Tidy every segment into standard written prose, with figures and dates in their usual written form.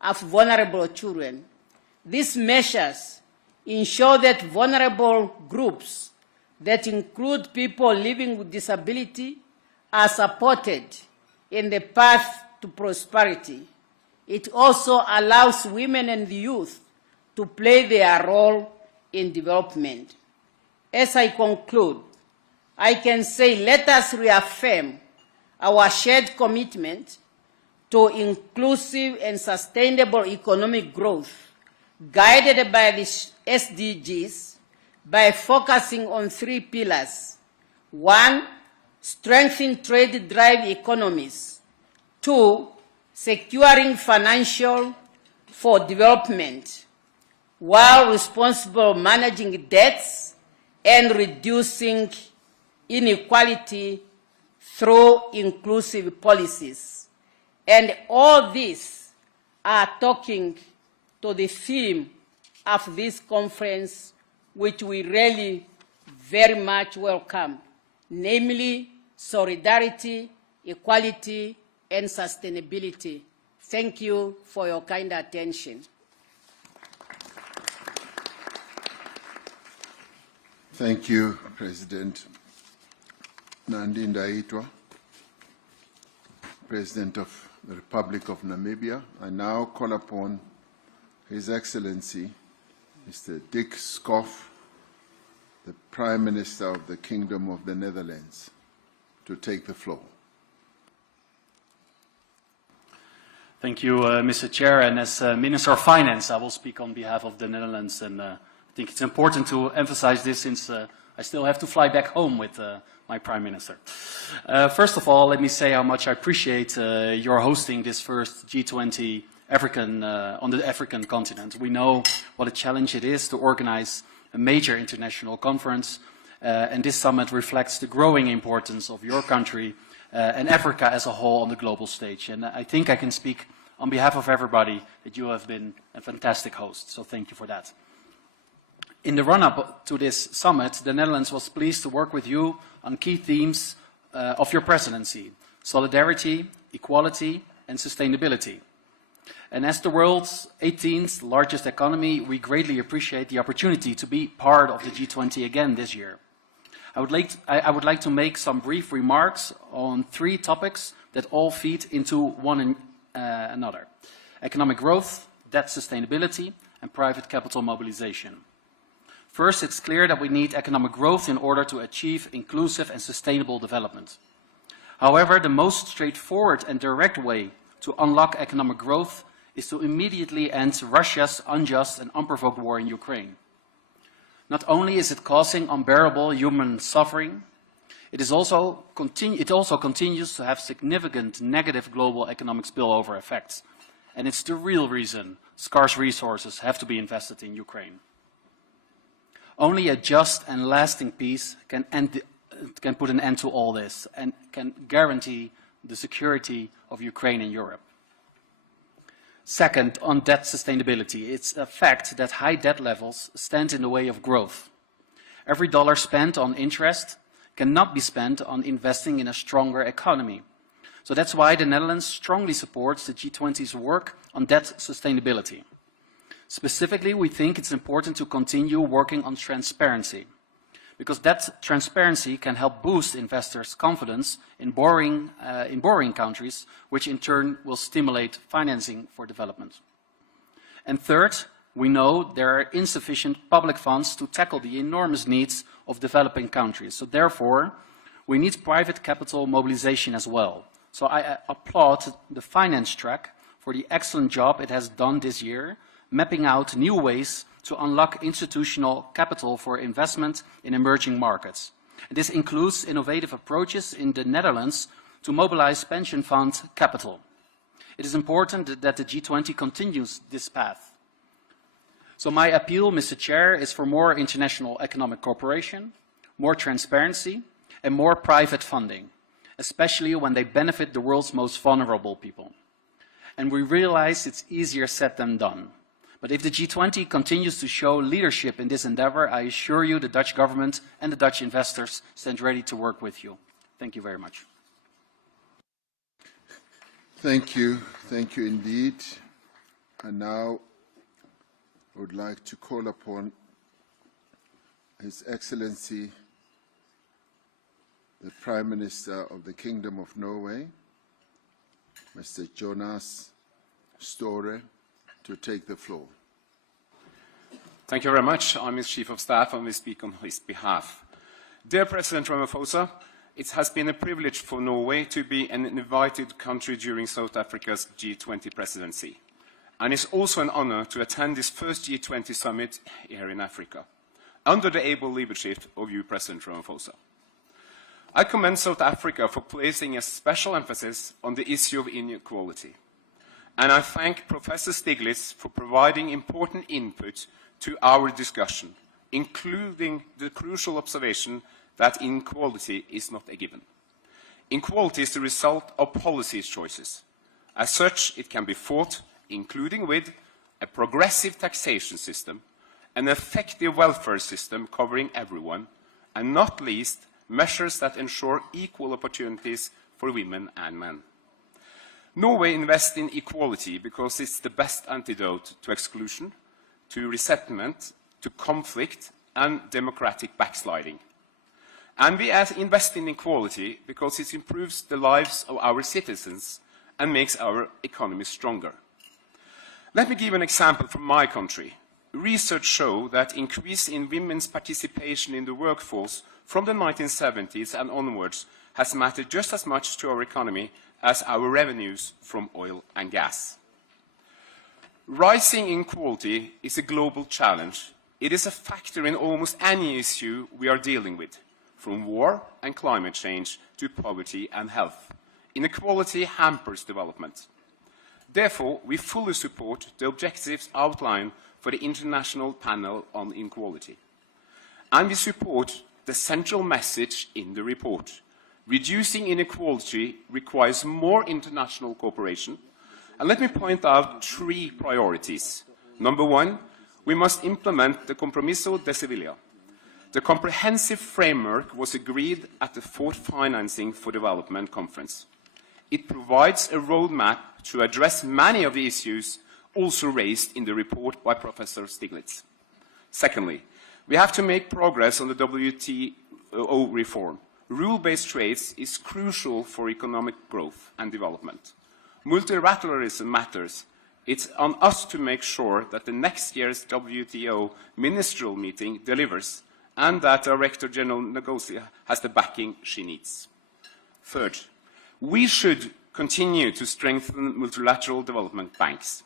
of vulnerable children. These measures ensure that vulnerable groups that include people living with disability are supported in the path to prosperity. It also allows women and youth to play their role in development. As I conclude, I can say let us reaffirm our shared commitment to inclusive and sustainable economic growth guided by the SDGs by focusing on 3 pillars. 1, strengthening trade-drive economies. 2, securing financial for development, while responsible managing debts and reducing inequality through inclusive policies. And all these are talking to the theme of this conference, which we really very much welcome, namely solidarity, equality, and sustainability. Thank you for your kind attention. Thank you, President Nandi Ndaitwah, President of the Republic of Namibia. I now call upon His Excellency, Mr. Dick Schoof, the Prime Minister of the Kingdom of the Netherlands, to take the floor. Thank you, Mr. Chair. And as Minister of Finance, I will speak on behalf of the Netherlands. And I think it's important to emphasize this since I still have to fly back home with my Prime Minister. First of all, let me say how much I appreciate your hosting this first G20 on the African continent. We know what a challenge it is to organize a major international conference, and this summit reflects the growing importance of your country and Africa as a whole on the global stage. And I think I can speak on behalf of everybody that you have been a fantastic host, so thank you for that. In the run-up to this summit, the Netherlands was pleased to work with you on key themes of your presidency: solidarity, equality, and sustainability. And as the world's 18th largest economy, we greatly appreciate the opportunity to be part of the G20 again this year. I would like to make some brief remarks on 3 topics that all feed into one another: economic growth, debt sustainability, and private capital mobilization. First, it's clear that we need economic growth in order to achieve inclusive and sustainable development. However, the most straightforward and direct way to unlock economic growth is to immediately end Russia's unjust and unprovoked war in Ukraine. Not only is it causing unbearable human suffering, it also continues to have significant negative global economic spillover effects. And it's the real reason scarce resources have to be invested in Ukraine. Only a just and lasting peace can put an end to all this and can guarantee the security of Ukraine and Europe. Second, on debt sustainability, it's a fact that high debt levels stand in the way of growth. Every dollar spent on interest cannot be spent on investing in a stronger economy. So that's why the Netherlands strongly supports the G20's work on debt sustainability. Specifically, we think it's important to continue working on transparency, because that transparency can help boost investors' confidence in borrowing countries, which in turn will stimulate financing for development. And third, we know there are insufficient public funds to tackle the enormous needs of developing countries. So therefore, we need private capital mobilization as well. So I applaud the finance track for the excellent job it has done this year, mapping out new ways to unlock institutional capital for investment in emerging markets. This includes innovative approaches in the Netherlands to mobilize pension fund capital. It is important that the G20 continues this path. So my appeal, Mr. Chair, is for more international economic cooperation, more transparency, and more private funding, especially when they benefit the world's most vulnerable people. And we realize it's easier said than done. But if the G20 continues to show leadership in this endeavor, I assure you the Dutch government and the Dutch investors stand ready to work with you. Thank you very much. Thank you indeed. And now I would like to call upon His Excellency, the Prime Minister of the Kingdom of Norway, Mr. Jonas Støre, to take the floor. Thank you very much. I'm his Chief of Staff and will speak on his behalf. Dear President Ramaphosa, it has been a privilege for Norway to be an invited country during South Africa's G20 presidency. And it's also an honor to attend this first G20 summit here in Africa, under the able leadership of you, President Ramaphosa. I commend South Africa for placing a special emphasis on the issue of inequality. And I thank Professor Stiglitz for providing important input to our discussion, including the crucial observation that inequality is not a given. Inequality is the result of policy choices. As such, it can be fought, including with a progressive taxation system, an effective welfare system covering everyone, and not least, measures that ensure equal opportunities for women and men. Norway invests in equality because it's the best antidote to exclusion, to resentment, to conflict, and democratic backsliding. And we invest in equality because it improves the lives of our citizens and makes our economy stronger. Let me give an example from my country. Research shows that increase in women's participation in the workforce from the 1970s and onwards has mattered just as much to our economy as our revenues from oil and gas. Rising inequality is a global challenge. It is a factor in almost any issue we are dealing with, from war and climate change to poverty and health. Inequality hampers development. Therefore, we fully support the objectives outlined for the International Panel on Inequality. And we support the central message in the report. Reducing inequality requires more international cooperation. And let me point out 3 priorities. Number 1, we must implement the Compromiso de Sevilla. The comprehensive framework was agreed at the 4th Financing for Development Conference. It provides a roadmap to address many of the issues also raised in the report by Professor Stiglitz. Secondly, we have to make progress on the WTO reform. Rule-based trade is crucial for economic growth and development. Multilateralism matters. It's on us to make sure that the next year's WTO ministerial meeting delivers and that Director General Ngozi has the backing she needs. Third, we should continue to strengthen multilateral development banks.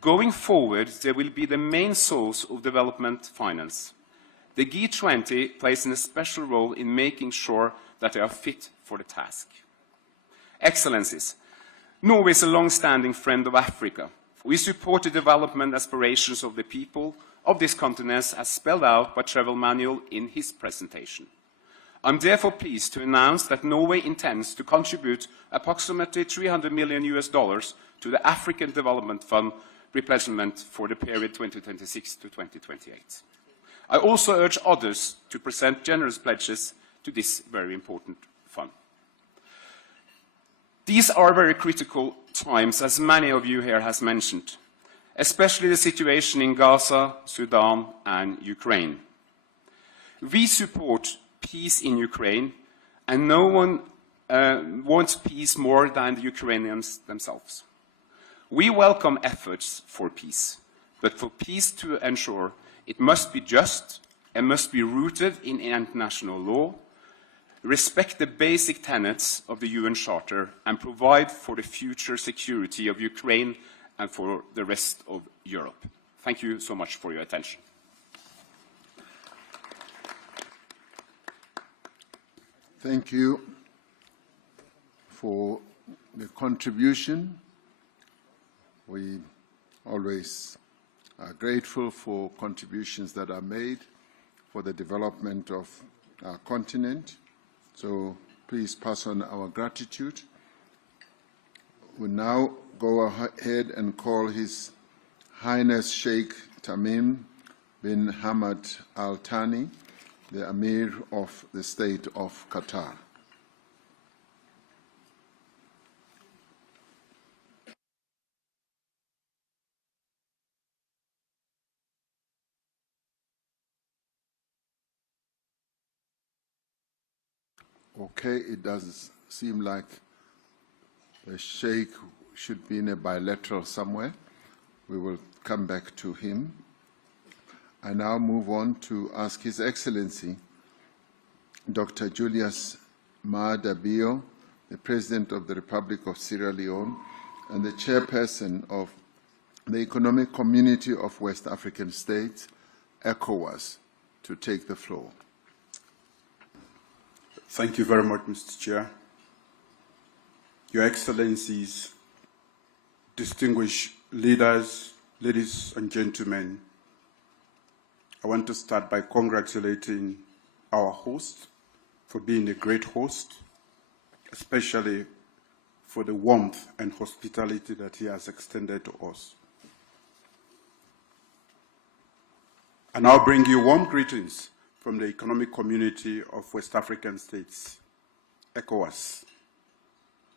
Going forward, they will be the main source of development finance. The G20 plays a special role in making sure that they are fit for the task. Excellencies, Norway is a long-standing friend of Africa. We support the development aspirations of the people of this continent as spelled out by Travel Manual in his presentation. I'm therefore pleased to announce that Norway intends to contribute approximately $300 million to the African Development Fund replenishment for the period 2026 to 2028. I also urge others to present generous pledges to this very important fund. These are very critical times, as many of you here have mentioned, especially the situation in Gaza, Sudan, and Ukraine. We support peace in Ukraine, and no one wants peace more than the Ukrainians themselves. We welcome efforts for peace, but for peace to ensure, it must be just and must be rooted in international law, respect the basic tenets of the UN Charter, and provide for the future security of Ukraine and for the rest of Europe. Thank you so much for your attention. Thank you for the contribution. We always are grateful for contributions that are made for the development of our continent. So please pass on our gratitude. We now go ahead and call His Highness Sheikh Tamim bin Hamad Al Thani, the Emir of the State of Qatar. Okay, it does seem like the Sheikh should be in a bilateral somewhere. We will come back to him. I now move on to ask His Excellency, Dr. Julius Maada Bio, the President of the Republic of Sierra Leone and the Chairperson of the Economic Community of West African States, ECOWAS, to take the floor. Thank you very much, Mr. Chair. Your Excellencies, distinguished leaders, ladies and gentlemen, I want to start by congratulating our host for being a great host, especially for the warmth and hospitality that he has extended to us. I now bring you warm greetings from the Economic Community of West African States, ECOWAS.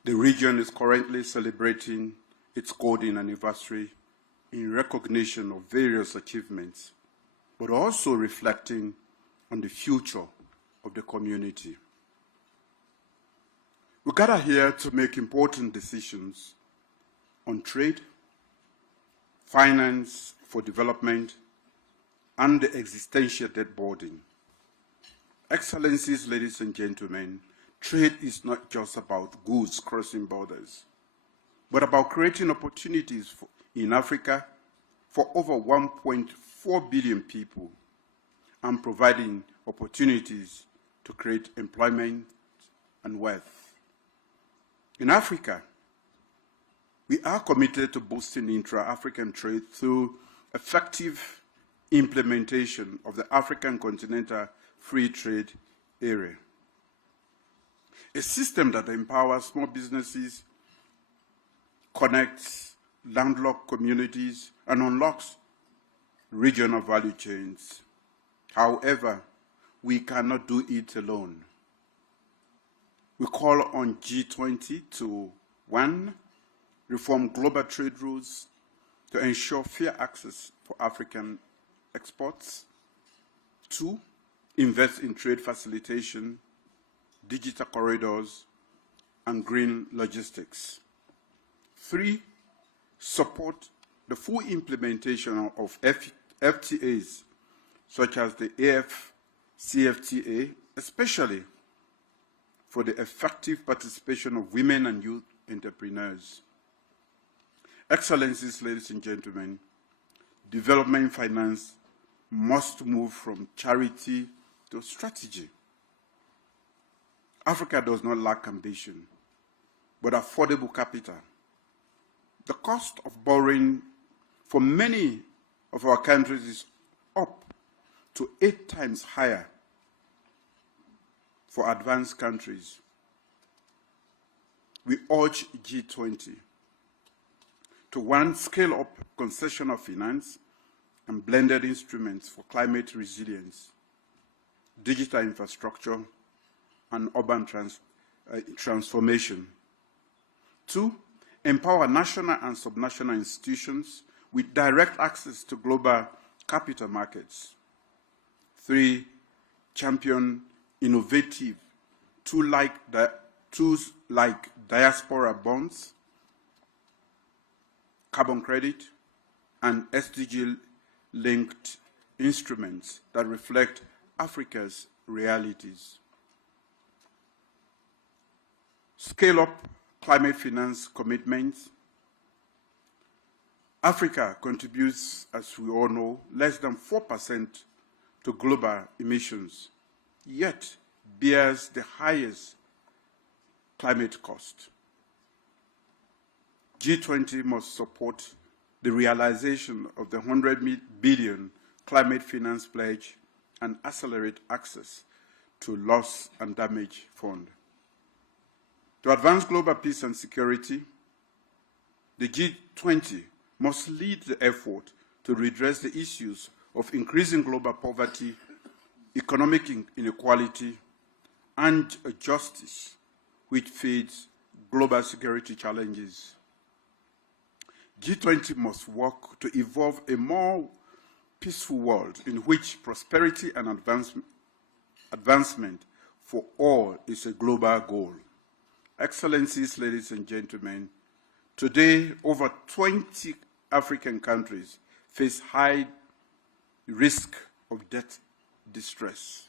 The region is currently celebrating its golden anniversary in recognition of various achievements, but also reflecting on the future of the community. We gather here to make important decisions on trade, finance for development, and the existential debt burden. Excellencies, ladies and gentlemen, trade is not just about goods crossing borders, but about creating opportunities in Africa for over 1.4 billion people and providing opportunities to create employment and wealth. In Africa, we are committed to boosting intra-African trade through effective implementation of the African Continental Free Trade Area, a system that empowers small businesses, connects landlocked communities, and unlocks regional value chains. However, we cannot do it alone. We call on G20 to 1. Reform global trade rules to ensure fair access for African exports. 2. Invest in trade facilitation, digital corridors, and green logistics. 3. Support the full implementation of FTAs, such as the AfCFTA, especially for the effective participation of women and youth entrepreneurs. Excellencies, ladies and gentlemen, development finance must move from charity to strategy. Africa does not lack ambition, but affordable capital. The cost of borrowing for many of our countries is up to 8 times higher for advanced countries. We urge G20 to 1. Scale up concessional finance and blended instruments for climate resilience, digital infrastructure, and urban transformation. 2. Empower national and subnational institutions with direct access to global capital markets. 3. Champion innovative tools like diaspora bonds, carbon credit, and SDG-linked instruments that reflect Africa's realities. Scale up climate finance commitments. Africa contributes, as we all know, less than 4% to global emissions, yet bears the highest climate cost. G20 must support the realization of the 100 billion climate finance pledge and accelerate access to loss and damage fund. To advance global peace and security, the G20 must lead the effort to redress the issues of increasing global poverty, economic inequality, and justice, which feeds global security challenges. G20 must work to evolve a more peaceful world in which prosperity and advancement for all is a global goal. Excellencies, ladies and gentlemen, today over 20 African countries face high risk of debt distress,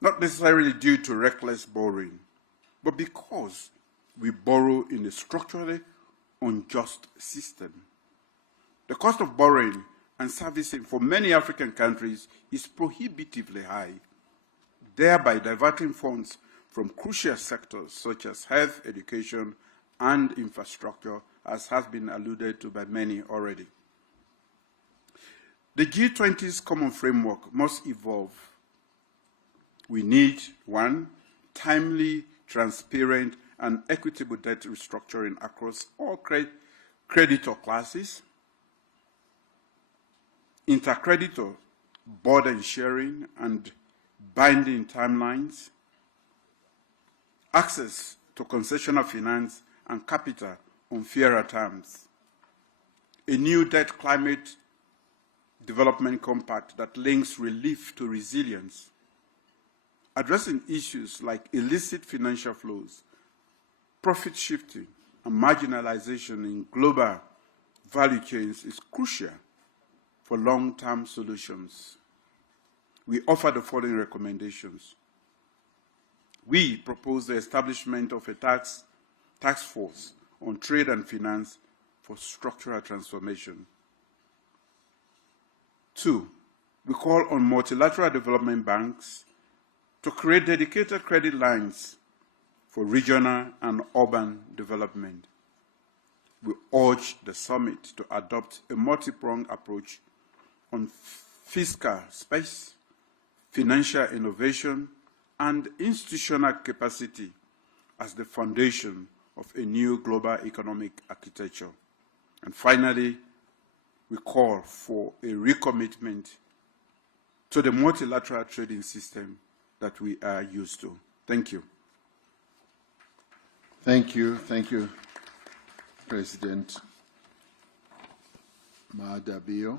not necessarily due to reckless borrowing, but because we borrow in a structurally unjust system. The cost of borrowing and servicing for many African countries is prohibitively high, thereby diverting funds from crucial sectors such as health, education, and infrastructure, as has been alluded to by many already. The G20's common framework must evolve. We need, one, timely, transparent, and equitable debt restructuring across all creditor classes, intercreditor burden sharing and binding timelines, access to concessional finance and capital on fairer terms, a new debt climate development compact that links relief to resilience, addressing issues like illicit financial flows, profit shifting, and marginalization in global value chains is crucial for long-term solutions. We offer the following recommendations. We propose the establishment of a task force on trade and finance for structural transformation. 2, we call on multilateral development banks to create dedicated credit lines for regional and urban development. We urge the summit to adopt a multi-pronged approach on fiscal space, financial innovation, and institutional capacity as the foundation of a new global economic architecture. And finally, we call for a recommitment to the multilateral trading system that we are used to. Thank you. Thank you, President Mahadabio.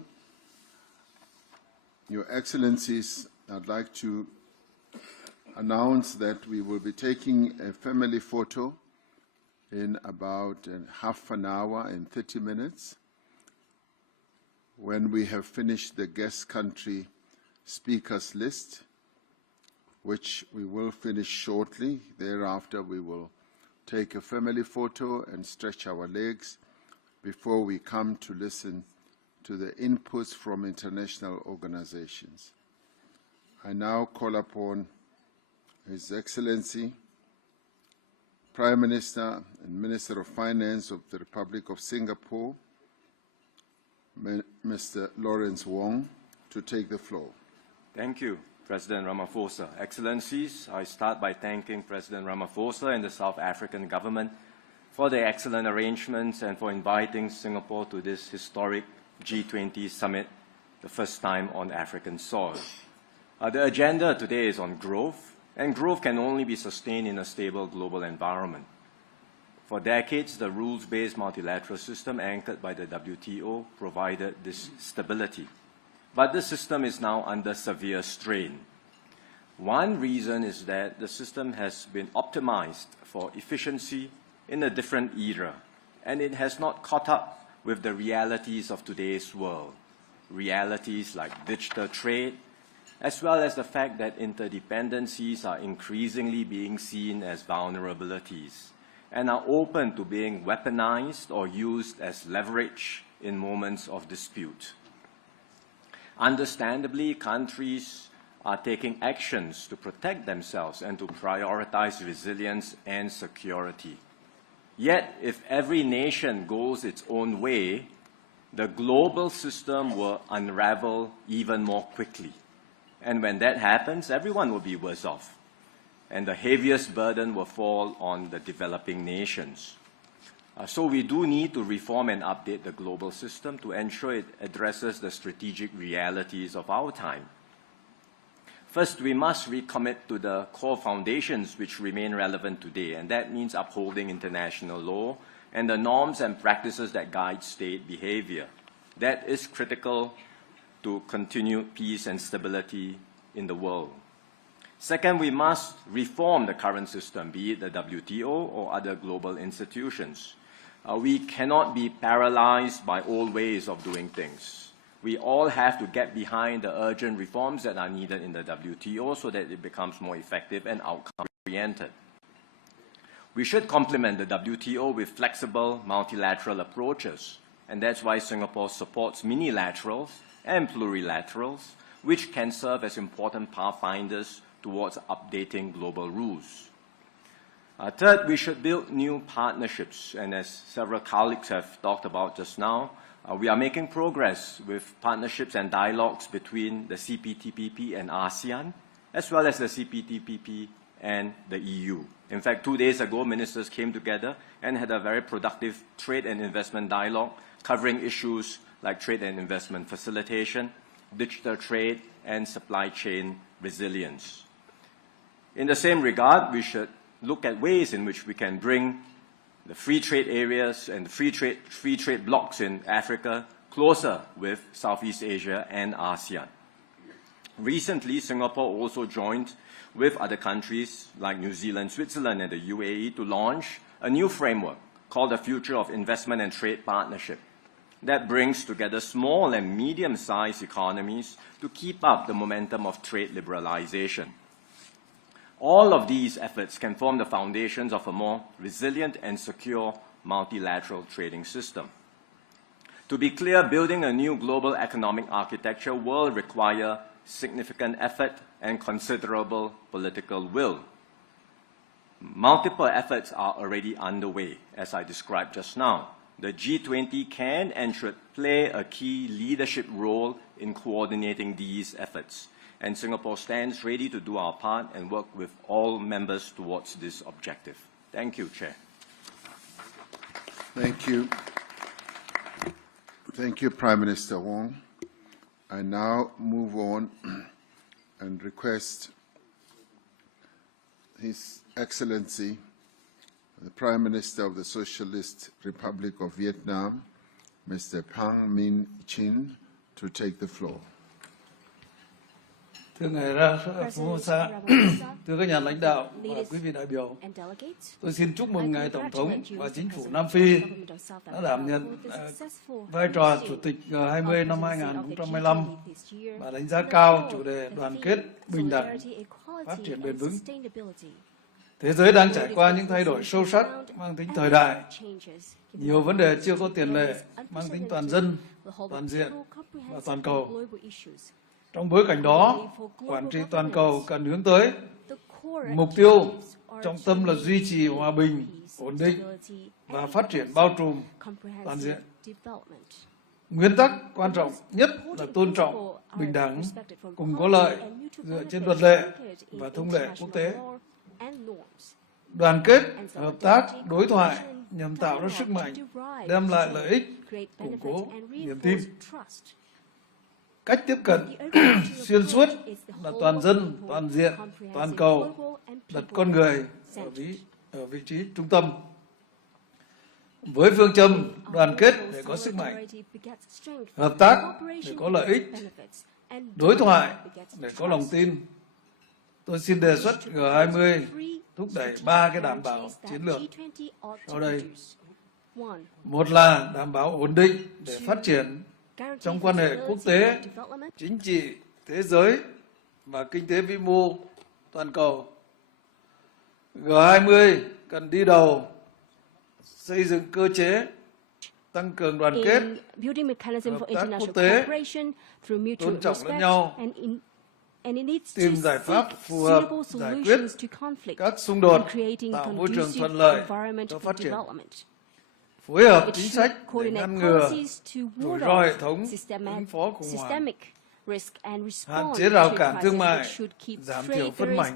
Your Excellencies, I'd like to announce that we will be taking a family photo in about half an hour and 30 minutes. When we have finished the guest country speakers list, which we will finish shortly. Thereafter, we will take a family photo and stretch our legs before we come to listen to the inputs from international organizations. I now call upon His Excellency, Prime Minister and Minister of Finance of the Republic of Singapore, Mr. Lawrence Wong, to take the floor. Thank you, President Ramaphosa. Excellencies, I start by thanking President Ramaphosa and the South African government for their excellent arrangements and for inviting Singapore to this historic G20 summit, the first time on African soil. The agenda today is on growth, and growth can only be sustained in a stable global environment. For decades, the rules-based multilateral system anchored by the WTO provided this stability. But the system is now under severe strain. One reason is that the system has been optimized for efficiency in a different era, and it has not caught up with the realities of today's world, realities like digital trade, as well as the fact that interdependencies are increasingly being seen as vulnerabilities and are open to being weaponized or used as leverage in moments of dispute. Understandably, countries are taking actions to protect themselves and to prioritize resilience and security. Yet, if every nation goes its own way, the global system will unravel even more quickly. And when that happens, everyone will be worse off. And the heaviest burden will fall on the developing nations. So we do need to reform and update the global system to ensure it addresses the strategic realities of our time. First, we must recommit to the core foundations which remain relevant today, and that means upholding international law and the norms and practices that guide state behavior. That is critical to continued peace and stability in the world. Second, we must reform the current system, be it the WTO or other global institutions. We cannot be paralyzed by old ways of doing things. We all have to get behind the urgent reforms that are needed in the WTO so that it becomes more effective and outcome-oriented. We should complement the WTO with flexible multilateral approaches, and that's why Singapore supports minilaterals and plurilaterals, which can serve as important pathfinders towards updating global rules. Third, we should build new partnerships, and as several colleagues have talked about just now, we are making progress with partnerships and dialogues between the CPTPP and ASEAN, as well as the CPTPP and the EU. In fact, 2 days ago, ministers came together and had a very productive trade and investment dialogue covering issues like trade and investment facilitation, digital trade, and supply chain resilience. In the same regard, we should look at ways in which we can bring the free trade areas and the free trade blocks in Africa closer with Southeast Asia and ASEAN. Recently, Singapore also joined with other countries like New Zealand, Switzerland, and the UAE to launch a new framework called the Future of Investment and Trade Partnership that brings together small and medium-sized economies to keep up the momentum of trade liberalization. All of these efforts can form the foundations of a more resilient and secure multilateral trading system. To be clear, building a new global economic architecture will require significant effort and considerable political will. Multiple efforts are already underway, as I described just now. The G20 can and should play a key leadership role in coordinating these efforts, and Singapore stands ready to do our part and work with all members towards this objective. Thank you, Chair. Thank you. Thank you, Prime Minister Wong. I now move on and request His Excellency, the Prime Minister of the Socialist Republic of Vietnam, Mr. Pham Minh Chinh, to take the floor. Thưa Ngài Phú Sa, thưa các nhà lãnh đạo và quý vị đại biểu, tôi xin chúc mừng Ngài Tổng thống và Chính phủ Nam Phi đã đảm nhận vai trò Chủ tịch G20 năm 2015 và đánh giá cao chủ đề đoàn kết, bình đẳng, phát triển bền vững. Thế giới đang trải qua những thay đổi sâu sắc mang tính thời đại. Nhiều vấn đề chưa có tiền lệ mang tính toàn dân, toàn diện và toàn cầu. Trong bối cảnh đó, quản trị toàn cầu cần hướng tới mục tiêu trọng tâm là duy trì hòa bình, ổn định và phát triển bao trùm toàn diện. Nguyên tắc quan trọng nhất là tôn trọng, bình đẳng, cùng có lợi dựa trên luật lệ và thông lệ quốc tế. Đoàn kết, hợp tác, đối thoại nhằm tạo ra sức mạnh, đem lại lợi ích, củng cố niềm tin. Cách tiếp cận xuyên suốt là toàn dân, toàn diện, toàn cầu, đặt con người ở vị trí trung tâm. Với phương châm đoàn kết để có sức mạnh, hợp tác để có lợi ích, đối thoại để có lòng tin, tôi xin đề xuất G20 thúc đẩy 3 cái đảm bảo chiến lược sau đây. Một là đảm bảo ổn định để phát triển trong quan hệ quốc tế, chính trị, thế giới và kinh tế vĩ mô toàn cầu. G20 cần đi đầu xây dựng cơ chế tăng cường đoàn kết, hợp tác quốc tế, tôn trọng lẫn nhau, tìm giải pháp phù hợp giải quyết các xung đột, tạo môi trường thuận lợi cho phát triển. Phối hợp chính sách để ngăn ngừa rủi ro hệ thống, ứng phó khủng hoảng, hạn chế rào cản thương mại, giảm thiểu phân mảnh,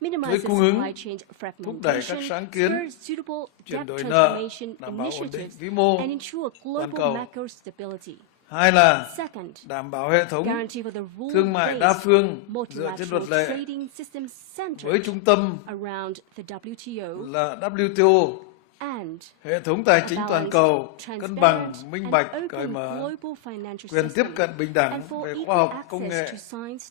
thuế cung ứng, thúc đẩy các sáng kiến, chuyển đổi nợ, đảm bảo ổn định vĩ mô toàn cầu. Hai là đảm bảo hệ thống thương mại đa phương dựa trên luật lệ với trung tâm là WTO. Hệ thống tài chính toàn cầu cân bằng, minh bạch, cởi mở, quyền tiếp cận bình đẳng về khoa học, công nghệ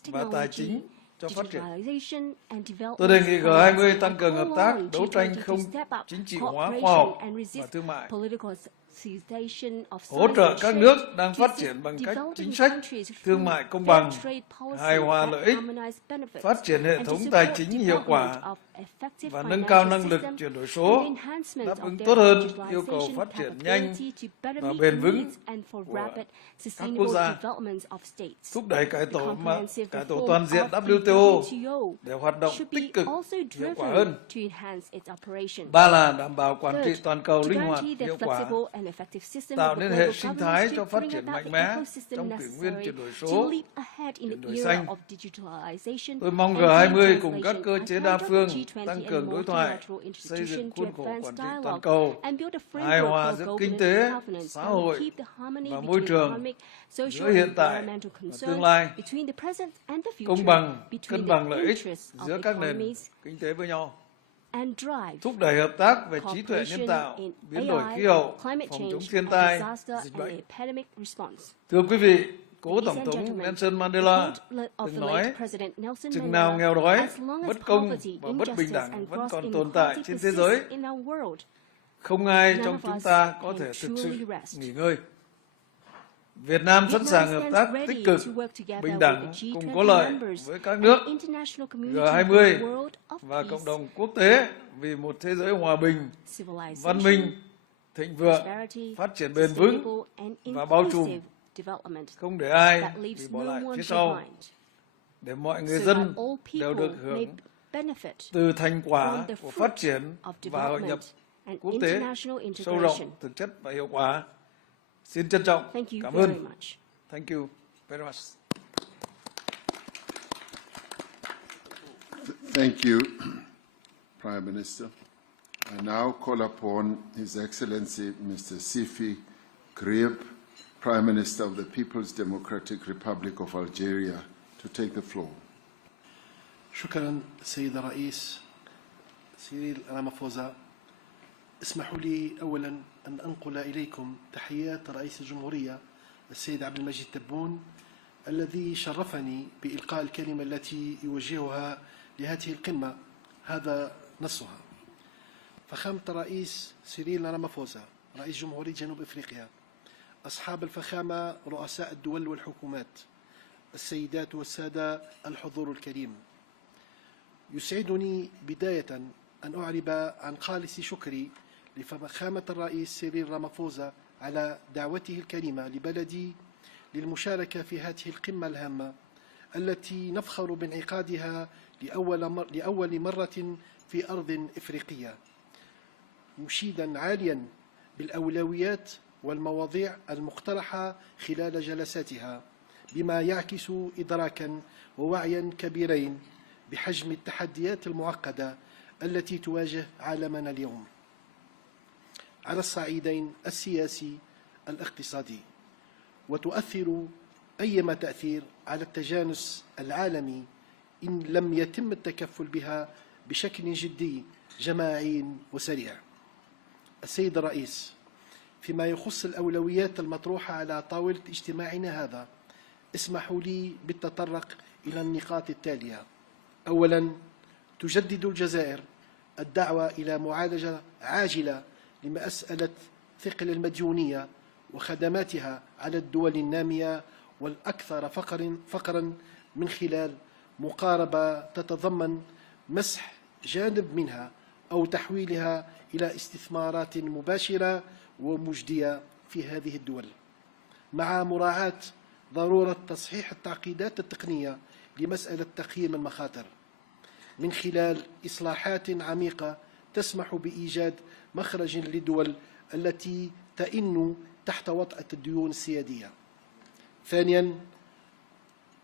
và tài chính cho phát triển. digitalization and development. Tôi đề nghị G20 tăng cường hợp tác, Go đấu on, tranh G20 không to step up chính trị hóa khoa cooperation học and và resist thương mại. politicization of Hỗ science trợ and các trade, nước đang to phát triển bằng assist cách developing chính sách countries thương through mại công fair bằng, trade policy hài hòa that lợi ích, harmonize benefits, phát triển hệ and to thống support tài chính hiệu quả development of effective và nâng cao financial năng lực system chuyển đổi and số, enhancement đáp of ứng their tốt hơn yêu cầu digitalization phát triển nhanh capability to better và meet bền the vững needs and for của rapid, các sustainable quốc gia, development of states. thúc đẩy cải The tổ comprehensive toàn diện reform of the WTO WTO để hoạt động should be tích cực, also hiệu quả driven hơn. to enhance its operation. Ba là đảm bảo quản trị Third, toàn cầu to linh hoạt, guarantee the hiệu quả, flexible and effective system tạo of the nên hệ global sinh governance thái to cho phát bring triển about mạnh the mẽ ecosystem trong kỷ nguyên necessary chuyển đổi to số, leap ahead in chuyển the đổi era xanh. of digitalization Tôi mong and green G20 cùng các translation. cơ I chế called đa on the phương G20 tăng and cường đối thoại, multilateral xây dựng institution to khuôn khổ advance quản trị toàn dialogue cầu, and build a hài hòa framework giữa for kinh global tế, governance xã and hội keep the harmony và môi between trường, economic, social giữa and hiện tại environmental và tương concerns, lai, between the present and the công future, bằng, between cân the bằng lợi ích interests of giữa các nền economies kinh tế với nhau, and drive thúc đẩy hợp tác về trí tuệ nhân cooperation tạo, in biến đổi AI, khí hậu, climate phòng change, chống thiên and tai, disaster dịch and bệnh. epidemic response. Thưa quý vị, cố Ladies Tổng and thống gentlemen, Nelson the Mandela quote of từng the nói, late President Nelson chừng nào Mandela, nghèo đói, as long as bất công poverty, và bất bình injustice, đẳng and vẫn gross còn tồn tại inequality trên thế giới, persist in our world, không ai none trong of chúng us ta có can thể thực sự truly rest. nghỉ ngơi. Việt Nam sẵn sàng hợp Vietnam tác stands tích ready cực, to work together bình with đẳng, the cùng G20 có lợi members với các and nước the international community G20 for a world of và peace, cộng đồng quốc tế vì một thế giới hòa bình, civilization, văn minh, thịnh vượng, prosperity, phát triển bền vững sustainable and và bao trùm, inclusive development không để ai that bị leaves bỏ no lại one phía sau, behind, để mọi người so dân that all đều people được may hưởng benefit từ thành quả from the của phát fruit triển of và hội nhập development and quốc tế international sâu rộng, integration. thực chất và hiệu quả. Xin trân trọng Thank you cảm very ơn. much. Thank you very much. Thank you, Prime Minister. I now call upon His Excellency Mr. Sifi Grieb, Prime Minister of the People's Democratic Republic of Algeria, to take the floor. شكرا سيد الرئيس سيريل رامافوزا. اسمحوا لي أولا أن أنقل إليكم تحيات رئيس الجمهورية السيد عبد المجيد تبون الذي شرفني بإلقاء الكلمة التي يوجهها لهذه القمة. هذا نصها. فخامة الرئيس سيريل رامافوزا رئيس جمهورية جنوب أفريقيا، أصحاب الفخامة رؤساء الدول والحكومات، السيدات والسادة الحضور الكريم، يسعدني بداية أن أعرب عن خالص شكري لفخامة الرئيس سيريل رامافوزا على دعوته الكريمة لبلدي للمشاركة في هذه القمة الهامة التي نفخر بانعقادها لأول مرة في أرض إفريقية، مشيدا عاليا بالأولويات والمواضيع المقترحة خلال جلساتها، بما يعكس إدراكا ووعيا كبيرين بحجم التحديات المعقدة التي تواجه عالمنا اليوم على الصعيدين السياسي الاقتصادي، وتؤثر أيما تأثير على التجانس العالمي إن لم يتم التكفل بها بشكل جدي جماعي وسريع. السيد الرئيس، فيما يخص الأولويات المطروحة على طاولة اجتماعنا هذا، اسمحوا لي بالتطرق إلى النقاط التالية. أولا، تجدد الجزائر الدعوة إلى معالجة عاجلة لمسألة ثقل المديونية وخدماتها على الدول النامية والأكثر فقرا من خلال مقاربة تتضمن مسح جانب منها أو تحويلها إلى استثمارات مباشرة ومجدية في هذه الدول، مع مراعاة ضرورة تصحيح التعقيدات التقنية لمسألة تقييم المخاطر من خلال إصلاحات عميقة تسمح بإيجاد مخرج للدول التي تئن تحت وطأة الديون السيادية. ثانيا،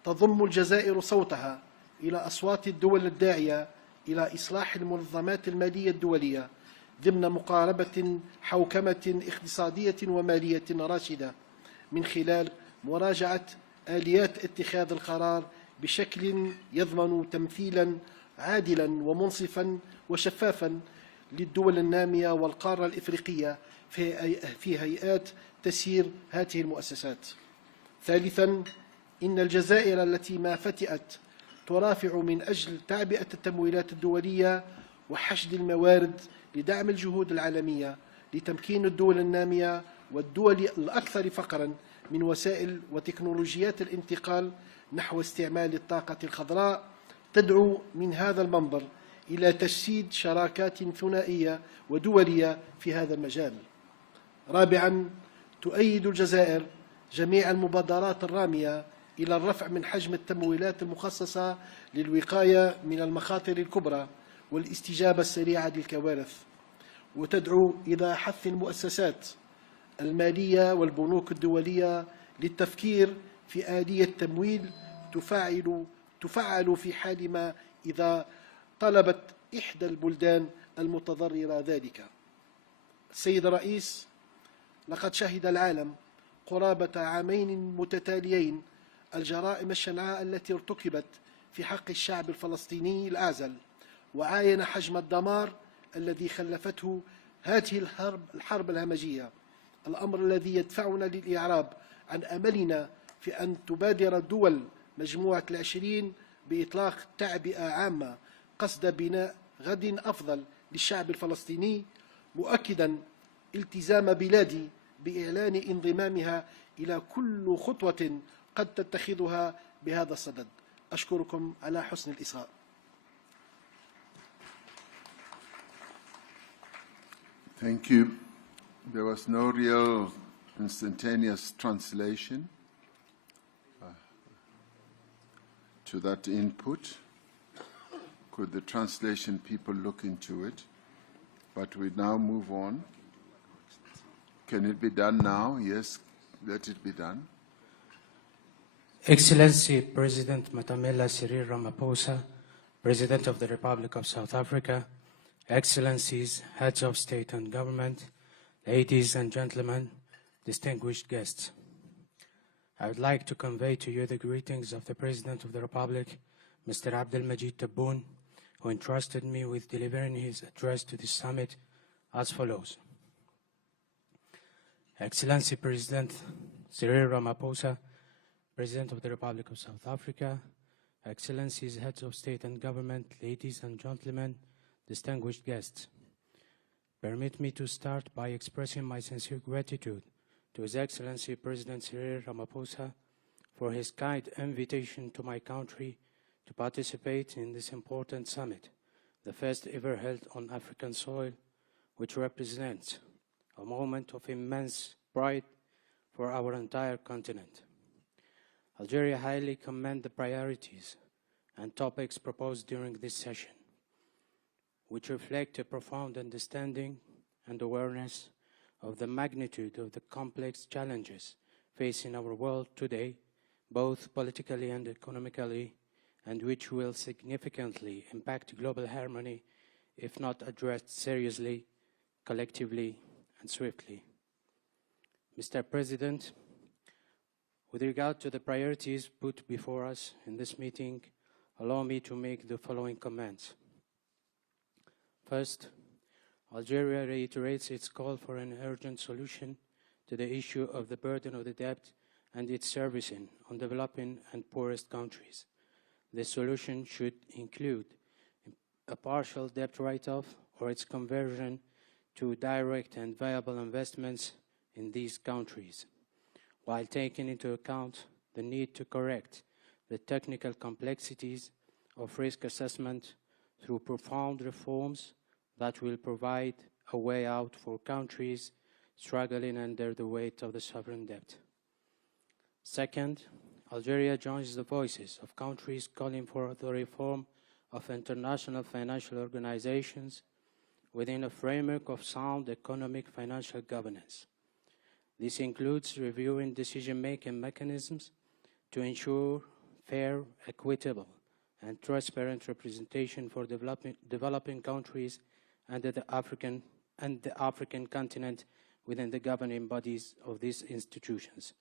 تضم الجزائر صوتها إلى أصوات الدول الداعية إلى إصلاح المنظمات المالية الدولية ضمن مقاربة حوكمة اقتصادية ومالية راشدة من خلال مراجعة آليات اتخاذ القرار بشكل يضمن تمثيلا عادلا ومنصفا وشفافا للدول النامية والقارة الإفريقية في هيئات تسيير هذه المؤسسات. ثالثا، إن الجزائر التي ما فتئت ترافع من أجل تعبئة التمويلات الدولية وحشد الموارد لدعم الجهود العالمية لتمكين الدول النامية والدول الأكثر فقرا من وسائل وتكنولوجيات الانتقال نحو استعمال الطاقة الخضراء، تدعو من هذا المنظر إلى تجسيد شراكات ثنائية ودولية في هذا المجال. رابعا، تؤيد الجزائر جميع المبادرات الرامية إلى الرفع من حجم التمويلات المخصصة للوقاية من المخاطر الكبرى والاستجابة السريعة للكوارث، وتدعو إلى حث المؤسسات المالية والبنوك الدولية للتفكير في آلية تمويل تفعل في حال ما إذا طلبت إحدى البلدان المتضررة ذلك. السيد الرئيس، لقد شهد العالم قرابة عامين متتاليين الجرائم الشنعاء التي ارتكبت في حق الشعب الفلسطيني الأعزل، وعاين حجم الدمار الذي خلفته هذه الحرب الهمجية، الأمر الذي يدفعنا للإعراب عن أملنا في أن تبادر دول مجموعة ال20 بإطلاق تعبئة عامة قصد بناء غد أفضل للشعب الفلسطيني، مؤكدا التزام بلادي بإعلان انضمامها إلى كل خطوة قد تتخذها بهذا الصدد. أشكركم على حسن الإصغاء. Thank you. There was no real instantaneous translation to that input. Could the translation people look into it? But we now move on. Can it be done now? Yes, let it be done. Excellency President Matamela Cyril Ramaphosa, President of the Republic of South Africa, Excellencies, Heads of State and Government, ladies and gentlemen, distinguished guests. I would like to convey to you the greetings of the President of the Republic, Mr. Abdelmajid Tebboune, who entrusted me with delivering his address to this summit as follows. Excellency President Cyril Ramaphosa, President of the Republic of South Africa, Excellencies, Heads of State and Government, ladies and gentlemen, distinguished guests. Permit me to start by expressing my sincere gratitude to His Excellency President Cyril Ramaphosa for his kind invitation to my country to participate in this important summit, the first ever held on African soil, which represents a moment of immense pride for our entire continent. Algeria highly commends the priorities and topics proposed during this session, which reflect a profound understanding and awareness of the magnitude of the complex challenges facing our world today, both politically and economically, and which will significantly impact global harmony if not addressed seriously, collectively, and swiftly. Mr. President, with regard to the priorities put before us in this meeting, allow me to make the following comments. First, Algeria reiterates its call for an urgent solution to the issue of the burden of the debt and its servicing on developing and poorest countries. This solution should include a partial debt write-off or its conversion to direct and viable investments in these countries, while taking into account the need to correct the technical complexities of risk assessment through profound reforms that will provide a way out for countries struggling under the weight of the sovereign debt. Second, Algeria joins the voices of countries calling for the reform of international financial organizations within a framework of sound economic financial governance. This includes reviewing decision-making mechanisms to ensure fair, equitable, and transparent representation for developing countries and the African continent within the governing bodies of these institutions.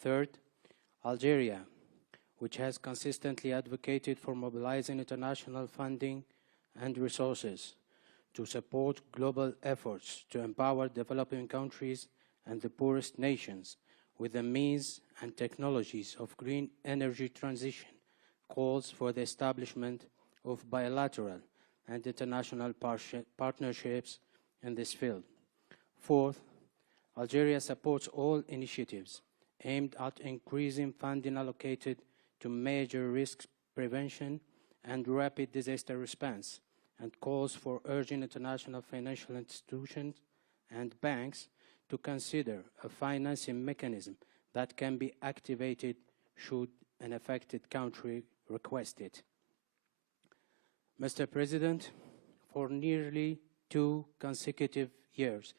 Third, Algeria, which has consistently advocated for mobilizing international funding and resources to support global efforts to empower developing countries and the poorest nations with the means and technologies of green energy transition, calls for the establishment of bilateral and international partnerships in this field. Fourth, Algeria supports all initiatives aimed at increasing funding allocated to major risk prevention and rapid disaster response, and calls for urging international financial institutions and banks to consider a financing mechanism that can be activated should an affected country request it. Mr. President, for nearly 2 consecutive years,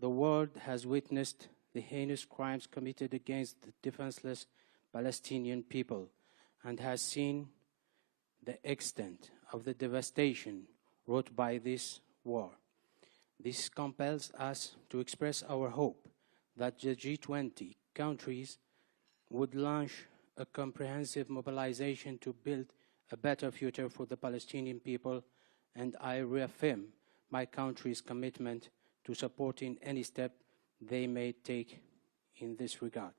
the world has witnessed the heinous crimes committed against the defenseless Palestinian people and has seen the extent of the devastation wrought by this war. This compels us to express our hope that the G20 countries would launch a comprehensive mobilization to build a better future for the Palestinian people, and I reaffirm my country's commitment to supporting any step they may take in this regard.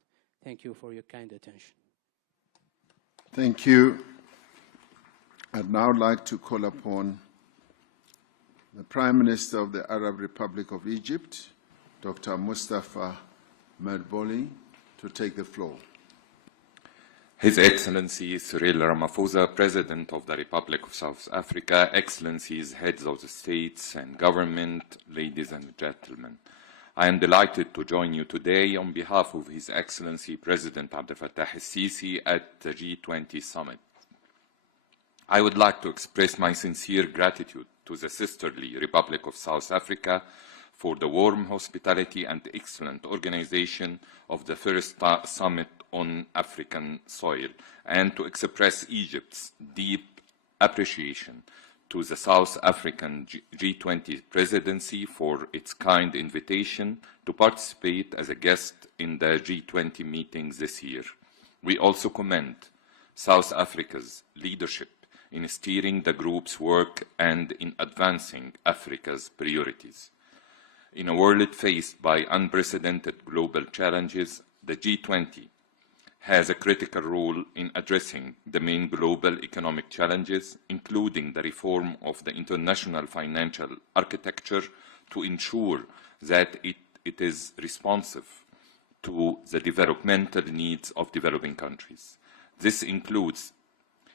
Thank you for your kind attention. Thank you. I'd now like to call upon the Prime Minister of the Arab Republic of Egypt, Dr. Mustafa Madbouly, to take the floor. His Excellency Cyril Ramaphosa, President of the Republic of South Africa, Excellencies, Heads of the States and Government, ladies and gentlemen, I am delighted to join you today on behalf of His Excellency President Abdel Fattah el-Sisi at the G20 Summit. I would like to express my sincere gratitude to the sisterly Republic of South Africa for the warm hospitality and excellent organization of the first summit on African soil, and to express Egypt's deep appreciation to the South African G20 presidency for its kind invitation to participate as a guest in the G20 meetings this year. We also commend South Africa's leadership in steering the group's work and in advancing Africa's priorities. In a world faced by unprecedented global challenges, the G20 has a critical role in addressing the main global economic challenges, including the reform of the international financial architecture to ensure that it is responsive to the developmental needs of developing countries. This includes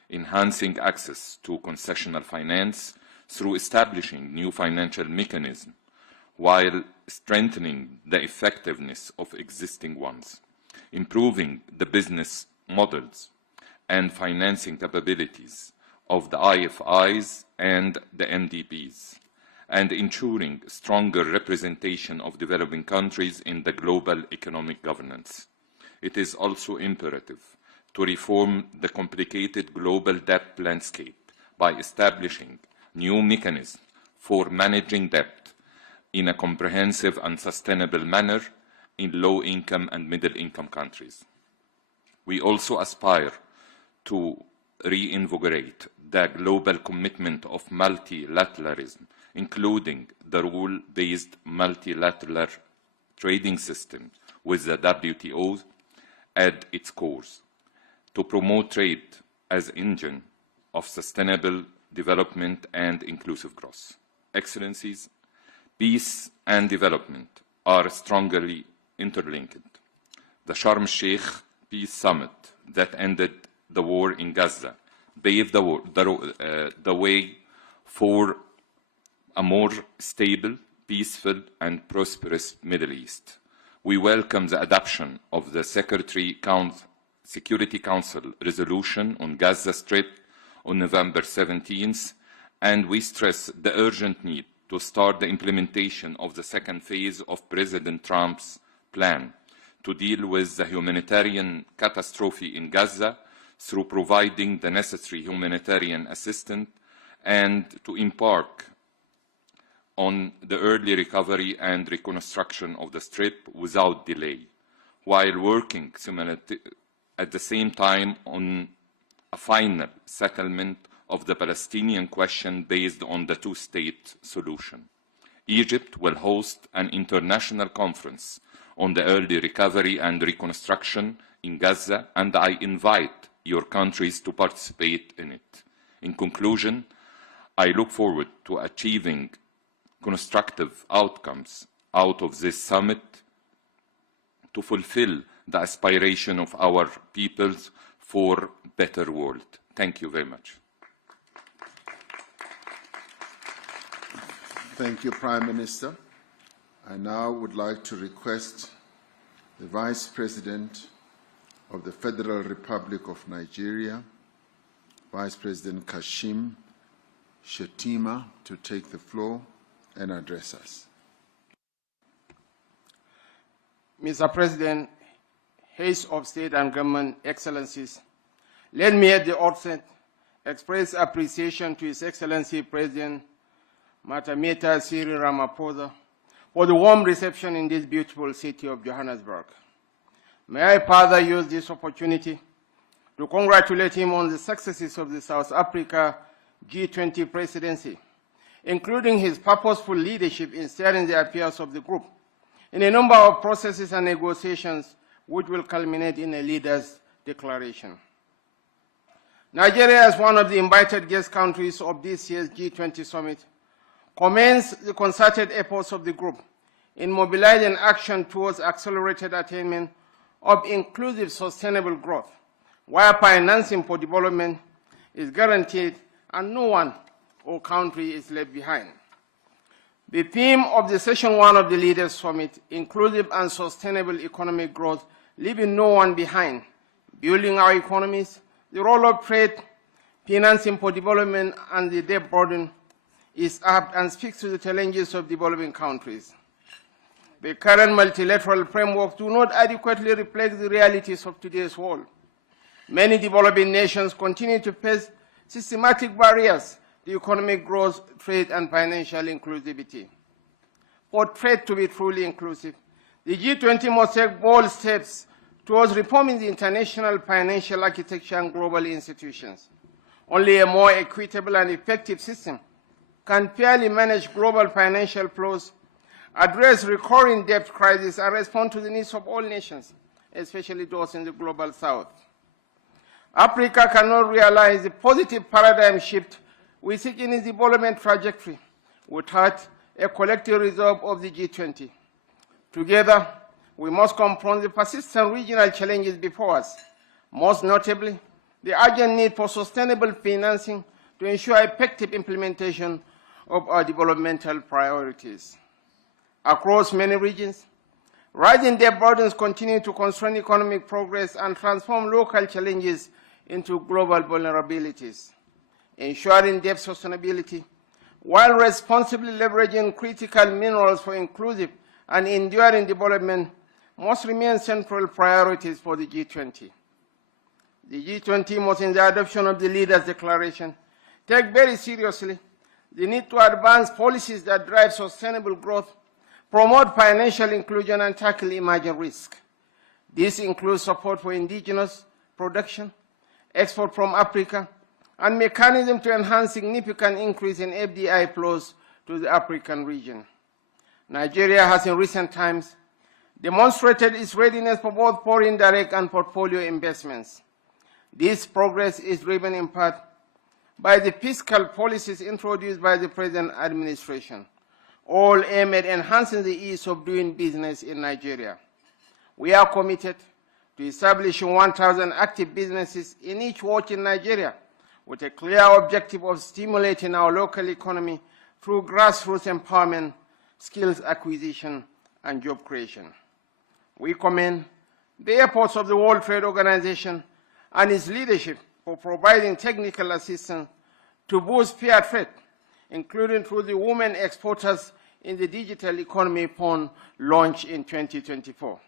enhancing access to concessional finance through establishing new financial mechanisms, while strengthening the effectiveness of existing ones, improving the business models and financing capabilities of the IFIs and the MDBs, and ensuring stronger representation of developing countries in the global economic governance. It is also imperative to reform the complicated global debt landscape by establishing new mechanisms for managing debt in a comprehensive and sustainable manner in low-income and middle-income countries. We also aspire to reinvigorate the global commitment of multilateralism, including the rule-based multilateral trading system with the WTO at its core, to promote trade as engine of sustainable development and inclusive growth. Excellencies, peace and development are strongly interlinked. The Sharm el-Sheikh Peace Summit that ended the war in Gaza paved the way for a more stable, peaceful, and prosperous Middle East. We welcome the adoption of the Security Council resolution on Gaza Strip on November 17th, and we stress the urgent need to start the implementation of the second phase of President Trump's plan to deal with the humanitarian catastrophe in Gaza through providing the necessary humanitarian assistance and to embark on the early recovery and reconstruction of the Strip without delay, while working at the same time on a final settlement of the Palestinian question based on the two-state solution. Egypt will host an international conference on the early recovery and reconstruction in Gaza, and I invite your countries to participate in it. In conclusion, I look forward to achieving constructive outcomes out of this summit to fulfill the aspiration of our peoples for a better world. Thank you very much. Thank you, Prime Minister. I now would like to request the Vice President of the Federal Republic of Nigeria, Vice President Kashim Shettima, to take the floor and address us. Mr. President, Heads of State and Government, Excellencies, let me at the outset express appreciation to His Excellency President Matameta Cyril Ramaphosa for the warm reception in this beautiful city of Johannesburg. May I further use this opportunity to congratulate him on the successes of the South Africa G20 presidency, including his purposeful leadership in steering the affairs of the group in a number of processes and negotiations which will culminate in a leader's declaration. Nigeria, as one of the invited guest countries of this year's G20 summit, commends the concerted efforts of the group in mobilizing action towards accelerated attainment of inclusive sustainable growth, where financing for development is guaranteed and no one or country is left behind. The theme of the Session 1 of the Leaders' Summit, Inclusive and Sustainable Economic Growth, leaving no one behind, building our economies, the role of trade, financing for development, and the debt burden, is apt and speaks to the challenges of developing countries. The current multilateral framework do not adequately reflect the realities of today's world. Many developing nations continue to face systematic barriers to economic growth, trade, and financial inclusivity. For trade to be truly inclusive, the G20 must take bold steps towards reforming the international financial architecture and global institutions. Only a more equitable and effective system can fairly manage global financial flows, address recurring debt crises, and respond to the needs of all nations, especially those in the global south. Africa cannot realize the positive paradigm shift we seek in its development trajectory without a collective resolve of the G20. Together, we must confront the persistent regional challenges before us, most notably the urgent need for sustainable financing to ensure effective implementation of our developmental priorities. Across many regions, rising debt burdens continue to constrain economic progress and transform local challenges into global vulnerabilities. Ensuring debt sustainability, while responsibly leveraging critical minerals for inclusive and enduring development, must remain central priorities for the G20. The G20 must, in the adoption of the Leaders' Declaration, take very seriously the need to advance policies that drive sustainable growth, promote financial inclusion, and tackle emerging risk. This includes support for indigenous production, export from Africa, and mechanism to enhance significant increase in FDI flows to the African region. Nigeria has in recent times demonstrated its readiness for both foreign direct and portfolio investments. This progress is driven in part by the fiscal policies introduced by the present administration, all aimed at enhancing the ease of doing business in Nigeria. We are committed to establishing 1,000 active businesses in each ward in Nigeria, with a clear objective of stimulating our local economy through grassroots empowerment, skills acquisition, and job creation. We commend the efforts of the World Trade Organization and its leadership for providing technical assistance to boost fair trade, including through the Women Exporters in the Digital Economy Fund launched in 2024.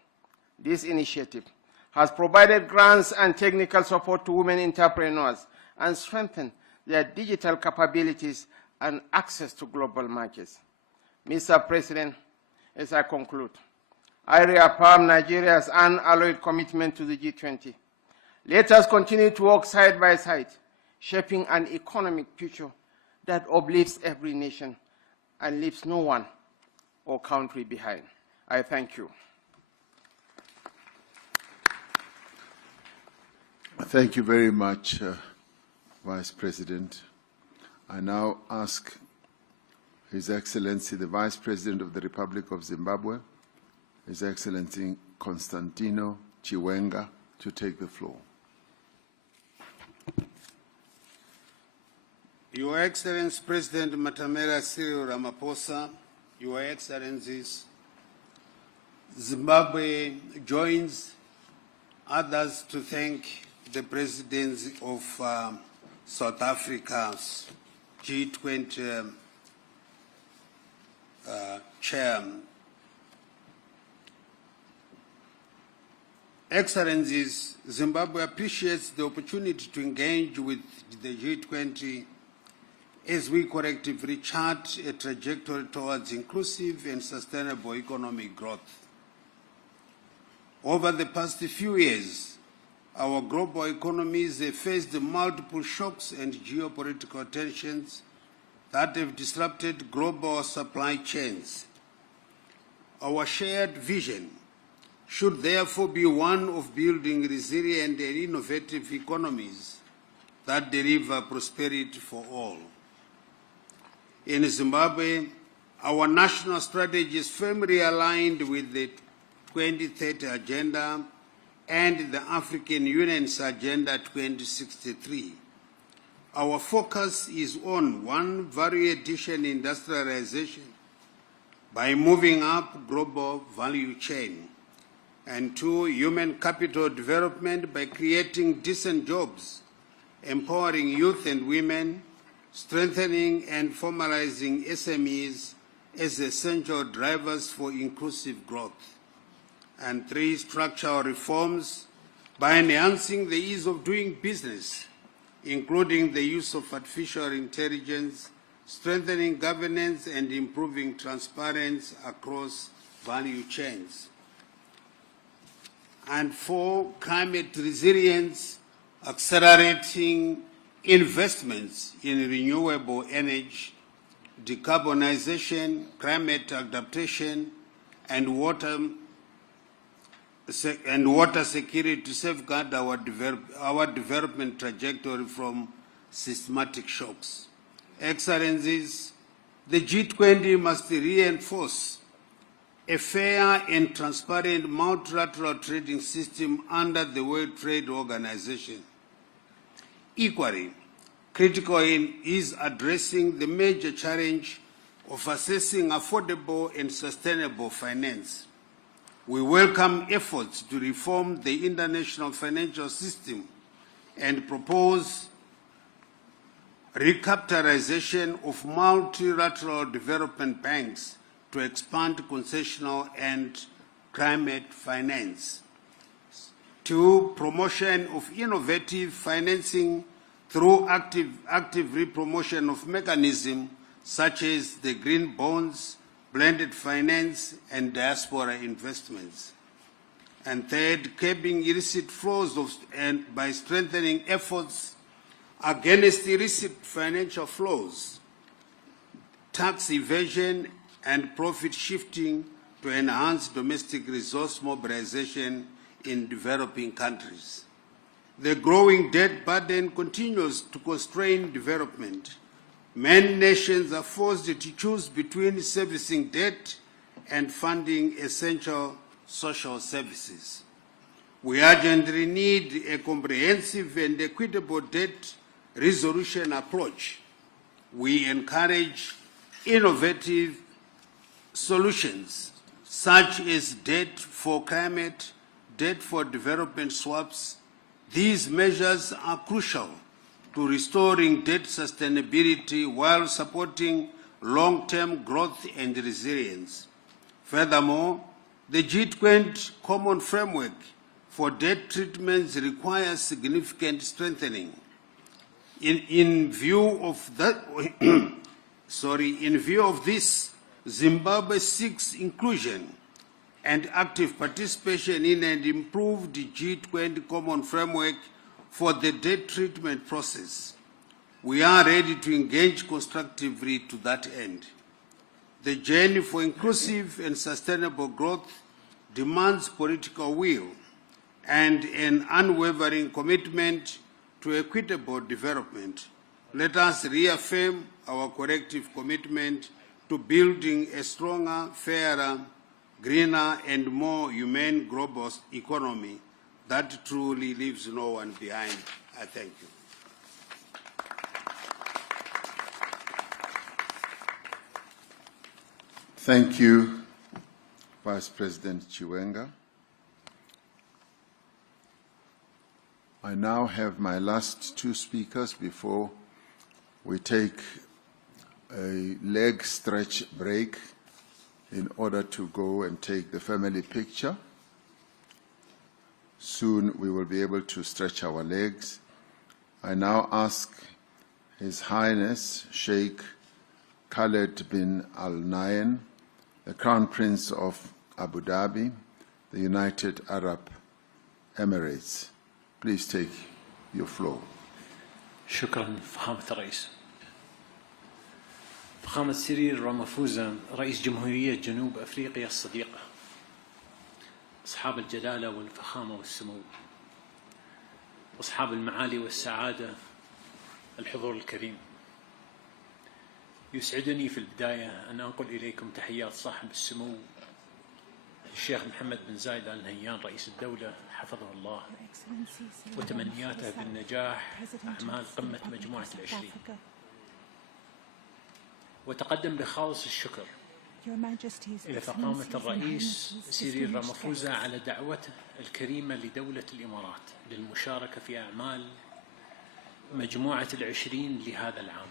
This initiative has provided grants and technical support to women entrepreneurs and strengthened their digital capabilities and access to global markets. Mr. President, as I conclude, I reaffirm Nigeria's unalloyed commitment to the G20. Let us continue to work side by side, shaping an economic future that uplifts every nation and leaves no one or country behind. I thank you. Thank you very much, Vice President. I now ask His Excellency, the Vice President of the Republic of Zimbabwe, His Excellency Constantino Chiwenga, to take the floor. Your Excellency President Matamela Cyril Ramaphosa, Your Excellencies, Zimbabwe joins others to thank the Presidency of South Africa's G20 Chair. Excellencies, Zimbabwe appreciates the opportunity to engage with the G20 as we collectively chart a trajectory towards inclusive and sustainable economic growth. Over the past few years, our global economies have faced multiple shocks and geopolitical tensions that have disrupted global supply chains. Our shared vision should therefore be one of building resilient and innovative economies that deliver prosperity for all. In Zimbabwe, our national strategy is firmly aligned with the 2030 Agenda and the African Union's Agenda 2063. Our focus is on 1, value addition industrialization by moving up global value chain, and 2, human capital development by creating decent jobs, empowering youth and women, strengthening and formalizing SMEs as essential drivers for inclusive growth, and 3, structural reforms by enhancing the ease of doing business, including the use of artificial intelligence, strengthening governance and improving transparency across value chains. And 4, climate resilience, accelerating investments in renewable energy, decarbonization, climate adaptation, and water security to safeguard our development trajectory from systematic shocks. Excellencies, the G20 must reinforce a fair and transparent multilateral trading system under the World Trade Organization. Equally, critical is addressing the major challenge of assessing affordable and sustainable finance. We welcome efforts to reform the international financial system and propose recapitalization of multilateral development banks to expand concessional and climate finance. 2, promotion of innovative financing through active re-promotion of mechanisms such as the green bonds, blended finance, and diaspora investments. And 3rd, curbing illicit flows by strengthening efforts against illicit financial flows, tax evasion, and profit shifting to enhance domestic resource mobilization in developing countries. The growing debt burden continues to constrain development. Many nations are forced to choose between servicing debt and funding essential social services. We urgently need a comprehensive and equitable debt resolution approach. We encourage innovative solutions such as debt for climate, debt for development swaps. These measures are crucial to restoring debt sustainability while supporting long-term growth and resilience. Furthermore, the G20 Common Framework for Debt Treatments requires significant strengthening. In view of this, Zimbabwe seeks inclusion and active participation in an improved G20 Common Framework for the debt treatment process. We are ready to engage constructively to that end. The journey for inclusive and sustainable growth demands political will, and an unwavering commitment to equitable development, let us reaffirm our collective commitment to building a stronger, fairer, greener, and more humane global economy that truly leaves no one behind. I thank you. Thank you, Vice President Chiwenga. I now have my last two speakers before we take a leg stretch break in order to go and take the family picture. Soon we will be able to stretch our legs. I now ask His Highness Sheikh Khaled bin Al Nahyan, the Crown Prince of Abu Dhabi, the United Arab Emirates. Please take your floor. شكرا فخامة الرئيس. فخامة سيريل رامافوزا رئيس جمهورية جنوب أفريقيا الصديقة، أصحاب الجلالة والفخامة والسمو، أصحاب المعالي والسعادة، الحضور الكريم، يسعدني في البداية أن أنقل إليكم تحيات صاحب السمو الشيخ محمد بن زايد آل نهيان رئيس الدولة حفظه الله، وتمنياته بالنجاح أعمال قمة مجموعة العشرين. وتقدم بخالص الشكر إلى فخامة الرئيس سيريل رامافوزا على دعوته الكريمة لدولة الإمارات للمشاركة في أعمال مجموعة العشرين لهذا العام.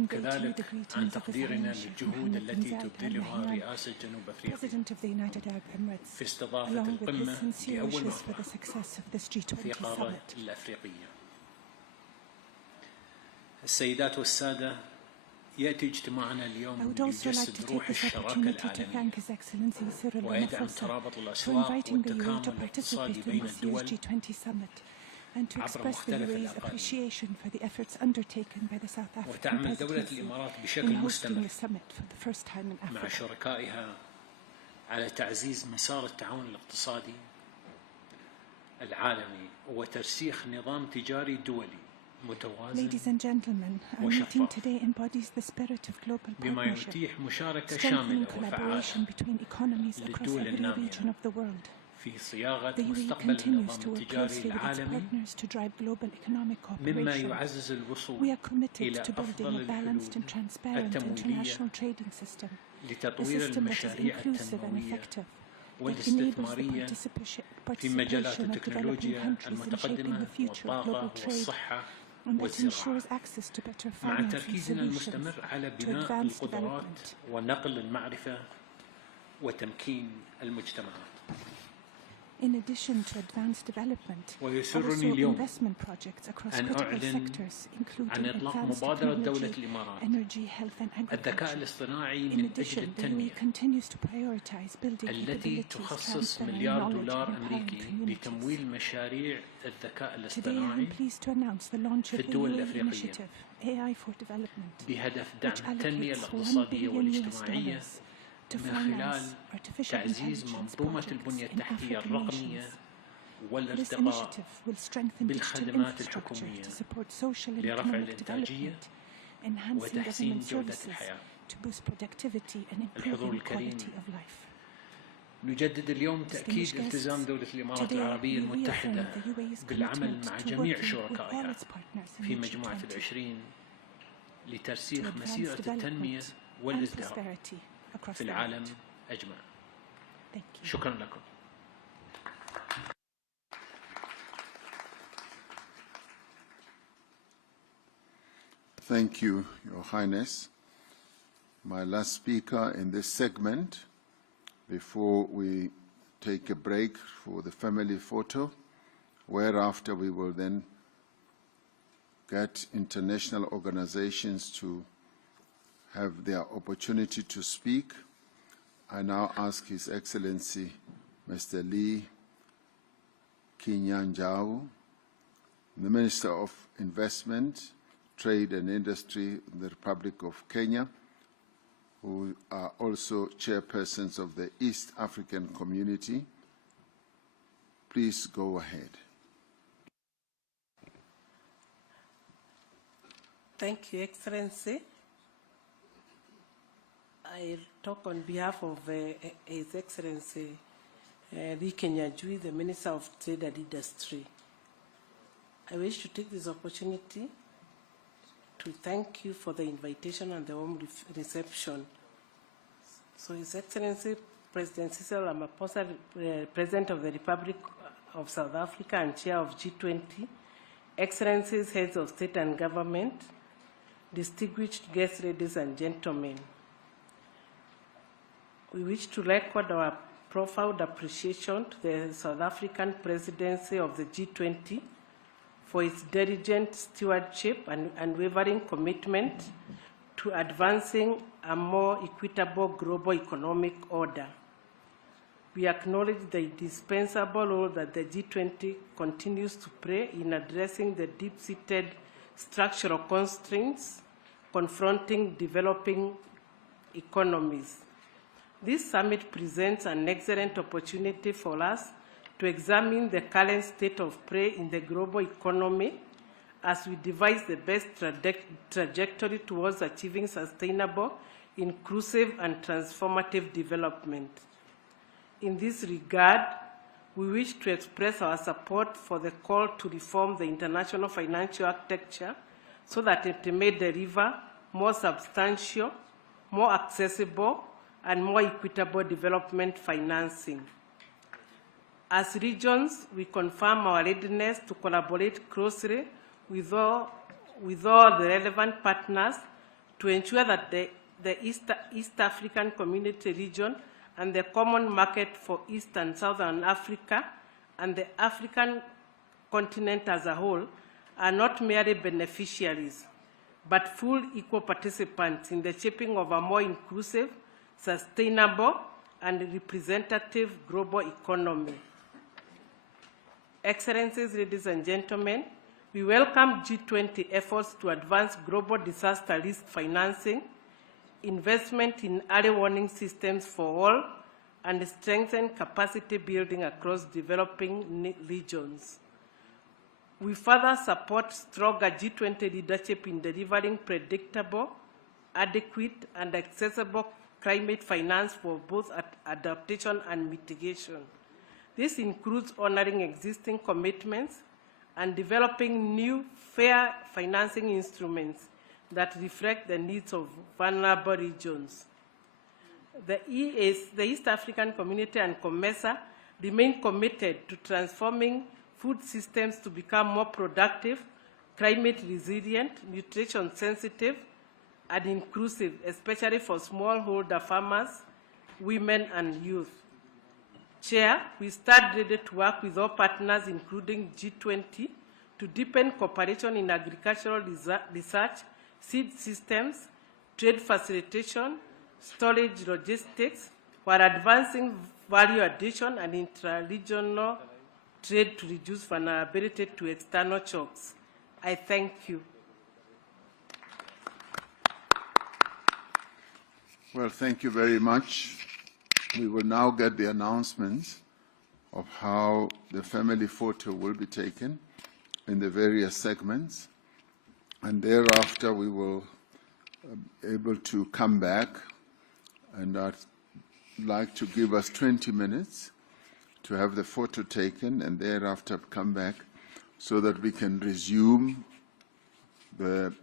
وكذلك عن تقديرنا للجهود التي تبذلها رئاسة جنوب أفريقيا في استضافة القمة لأول مرة في القارة الأفريقية. السيدات والسادة، يأتي اجتماعنا اليوم ليجسد روح الشراكة العالمية ويدعم ترابط الأسواق والتكامل الاقتصادي بين الدول and to express the UAE's appreciation for the efforts undertaken by the South African presidency in hosting the summit for the first time in مع Africa. شركائها على تعزيز مسار التعاون الاقتصادي العالمي وترسيخ نظام تجاري دولي متوازن Ladies and gentlemen, our meeting today embodies the spirit of global بما partnership, يتيح مشاركة strengthening شاملة collaboration وفعالة between economies across للدول every النامية region of the world. في صياغة The UAE مستقبل continues النظام to work التجاري closely with its العالمي partners to drive global economic مما cooperation. يعزز الوصول We are committed إلى to building أفضل a balanced and الحلول transparent التمويلية international trading system, a لتطوير system that is المشاريع inclusive and التنموية effective, that enables the والاستثمارية في مجالات participation of developing التكنولوجيا countries in shaping المتقدمة the future of والطاقة global trade, والصحة and that والزراعة، ensures access to better مع financing تركيزنا solutions المستمر على to بناء advance القدرات development. ونقل المعرفة وتمكين المجتمعات. In addition to advanced development, ويسرني also اليوم investment projects across أن critical أعلن sectors, including عن إطلاق advanced مبادرة دولة technology, الإمارات energy, health and الذكاء agriculture. الاصطناعي In من أجل addition, the التنمية UAE continues to prioritize building التي capabilities, تخصص transferring مليار knowledge دولار and empowering أمريكي communities. لتمويل مشاريع الذكاء Today, الاصطناعي I'm pleased to announce the launch في of the الدول UAE الأفريقية initiative, AI for Development, بهدف which دعم التنمية allocates $1 الاقتصادية billion والاجتماعية to من finance خلال artificial تعزيز intelligence منظومة projects البنية in التحتية African الرقمية nations. This والارتقاء initiative will strengthen digital بالخدمات infrastructure الحكومية to support social and لرفع economic الإنتاجية development, enhancing وتحسين government جودة services الحياة. to boost productivity and الحضور improving الكريم، quality of life. نجدد اليوم تأكيد التزام دولة الإمارات العربية المتحدة بالعمل مع جميع شركائها في مجموعة العشرين لترسيخ مسيرة التنمية والازدهار في العالم أجمع. شكرا لكم. Thank you, Your Highness. My last speaker in this segment, before we take a break for the family photo, whereafter we will then get international organizations to have their opportunity to speak. I now ask His Excellency Mr. Lee Kinyanjao, the Minister of Investment, Trade and Industry in the Republic of Kenya, who are also chairpersons of the East African Community, please go ahead. Thank you, Excellency. I talk on behalf of His Excellency Lee Kenyajui, the Minister of Trade and Industry. I wish to take this opportunity to thank you for the invitation and the warm reception. So His Excellency President Cyril Ramaphosa, President of the Republic of South Africa and Chair of G20, Excellencies, Heads of State and Government, distinguished guests, ladies and gentlemen, we wish to record our profound appreciation to the South African Presidency of the G20 for its diligent stewardship and unwavering commitment to advancing a more equitable global economic order. We acknowledge the indispensable role that the G20 continues to play in addressing the deep-seated structural constraints confronting developing economies. This summit presents an excellent opportunity for us to examine the current state of play in the global economy as we devise the best trajectory towards achieving sustainable, inclusive, and transformative development. In this regard, we wish to express our support for the call to reform the international financial architecture so that it may deliver more substantial, more accessible, and more equitable development financing. As regions, we confirm our readiness to collaborate closely with all the relevant partners to ensure that the East African Community region and the common market for East and Southern Africa and the African continent as a whole are not merely beneficiaries, but full equal participants in the shaping of a more inclusive, sustainable, and representative global economy. Excellencies, ladies and gentlemen, we welcome G20 efforts to advance global disaster risk financing, investment in early warning systems for all, and strengthen capacity building across developing regions. We further support stronger G20 leadership in delivering predictable, adequate, and accessible climate finance for both adaptation and mitigation. This includes honoring existing commitments and developing new fair financing instruments that reflect the needs of vulnerable regions. The East African Community and COMESA remain committed to transforming food systems to become more productive, climate resilient, nutrition sensitive, and inclusive, especially for smallholder farmers, women, and youth. Chair, we stand ready to work with all partners, including G20, to deepen cooperation in agricultural research, seed systems, trade facilitation, storage logistics, while advancing value addition and intra-regional trade to reduce vulnerability to external shocks. I thank you. Well, thank you very much. We will now get the announcements of how the family photo will be taken in the various segments, and thereafter we will be able to come back, and I'd like to give us 20 minutes to have the photo taken and thereafter come back so that we can resume the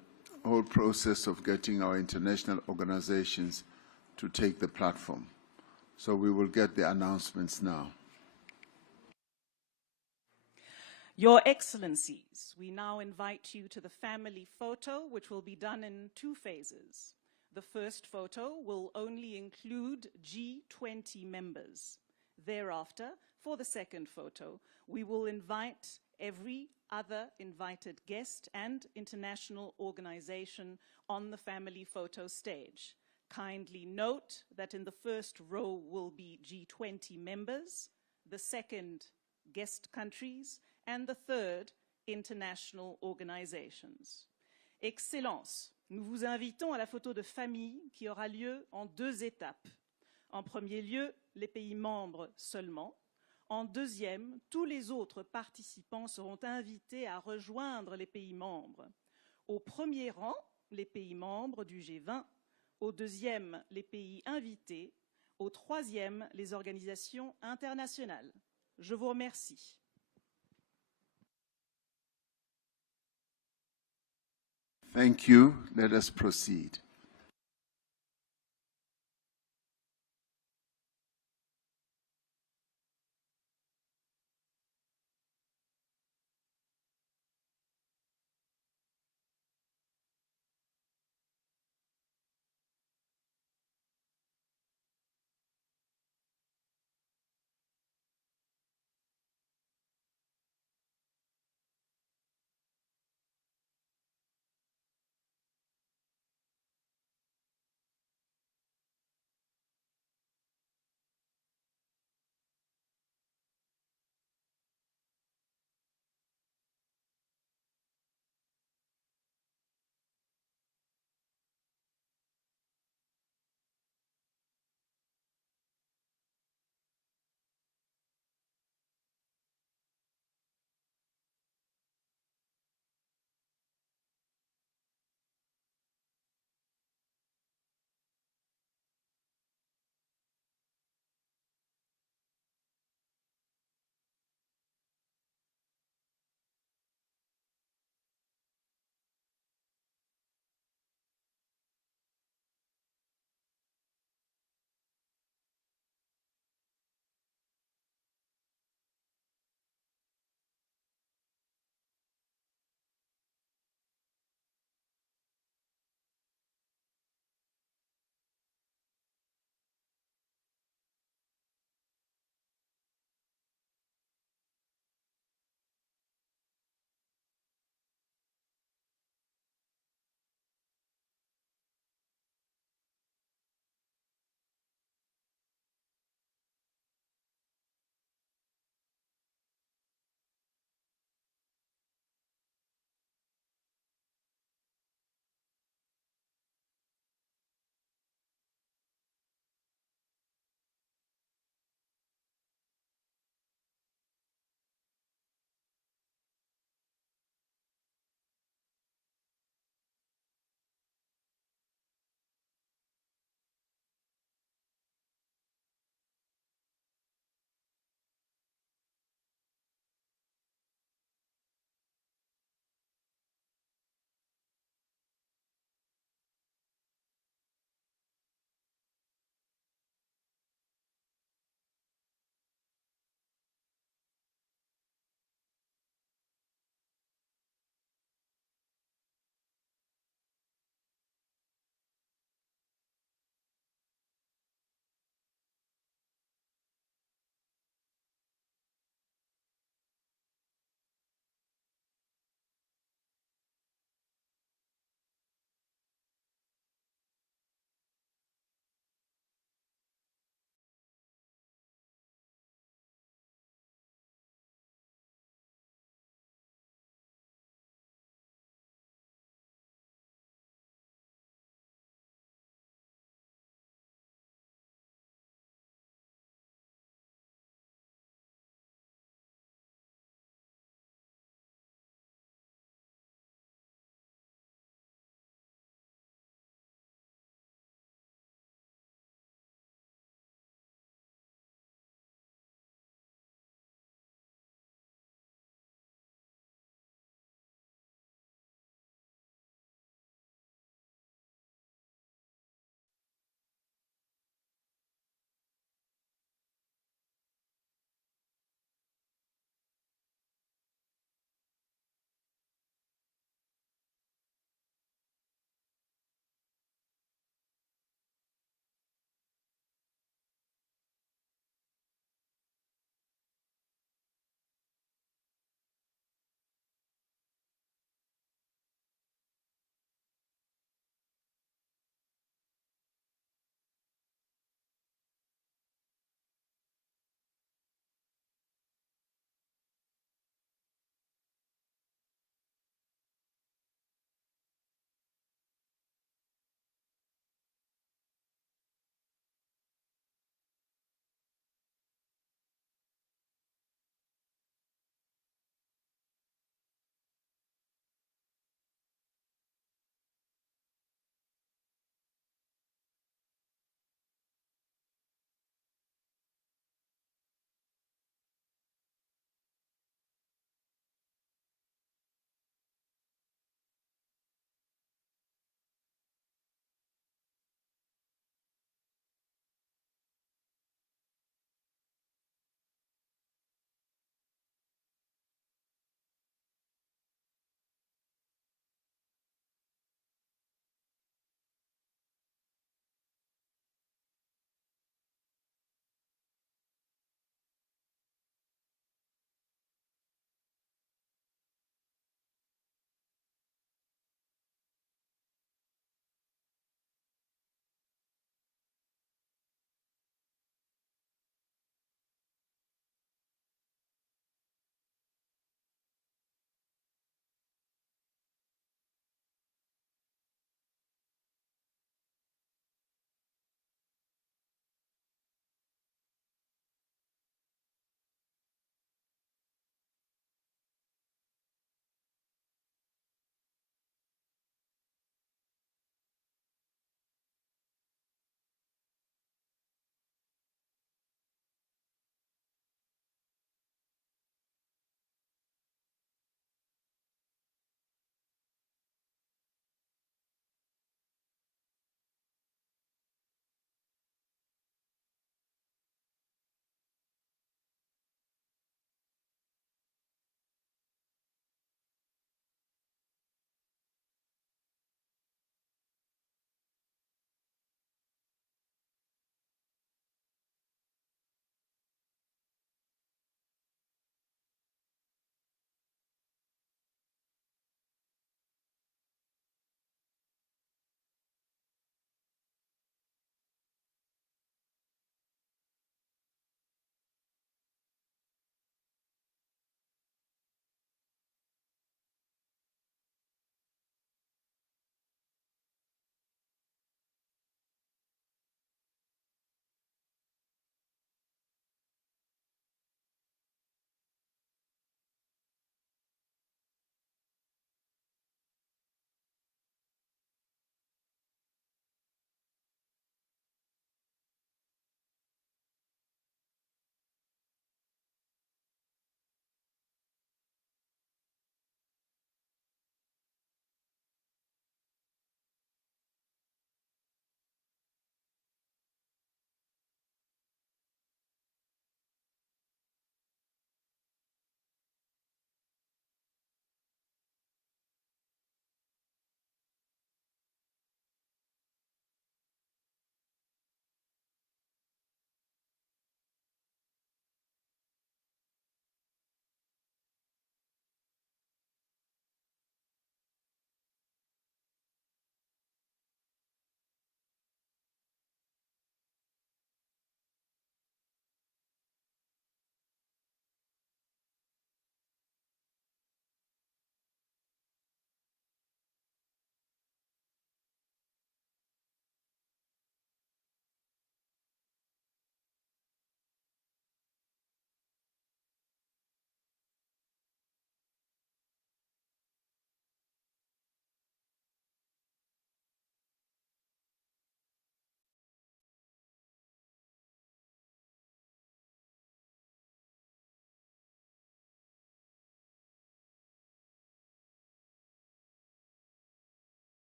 whole process of getting our international organizations to take the platform. So we will get the announcements now. Your Excellencies, we now invite you to the family photo, which will be done in 2 phases. The first photo will only include G20 members. Thereafter, for the second photo, we will invite every other invited guest and international organization on the family photo stage. Kindly note that in the first row will be G20 members, the second guest countries, and the third international organizations. Excellences, nous vous invitons à la photo de famille qui aura lieu en 2 étapes. En premier lieu, les pays membres seulement. En deuxième, tous les autres participants seront invités à rejoindre les pays membres. Au premier rang, les pays membres du G20. Au deuxième, les pays invités. Au troisième, les organisations internationales. Je vous remercie. Thank you. Let us proceed.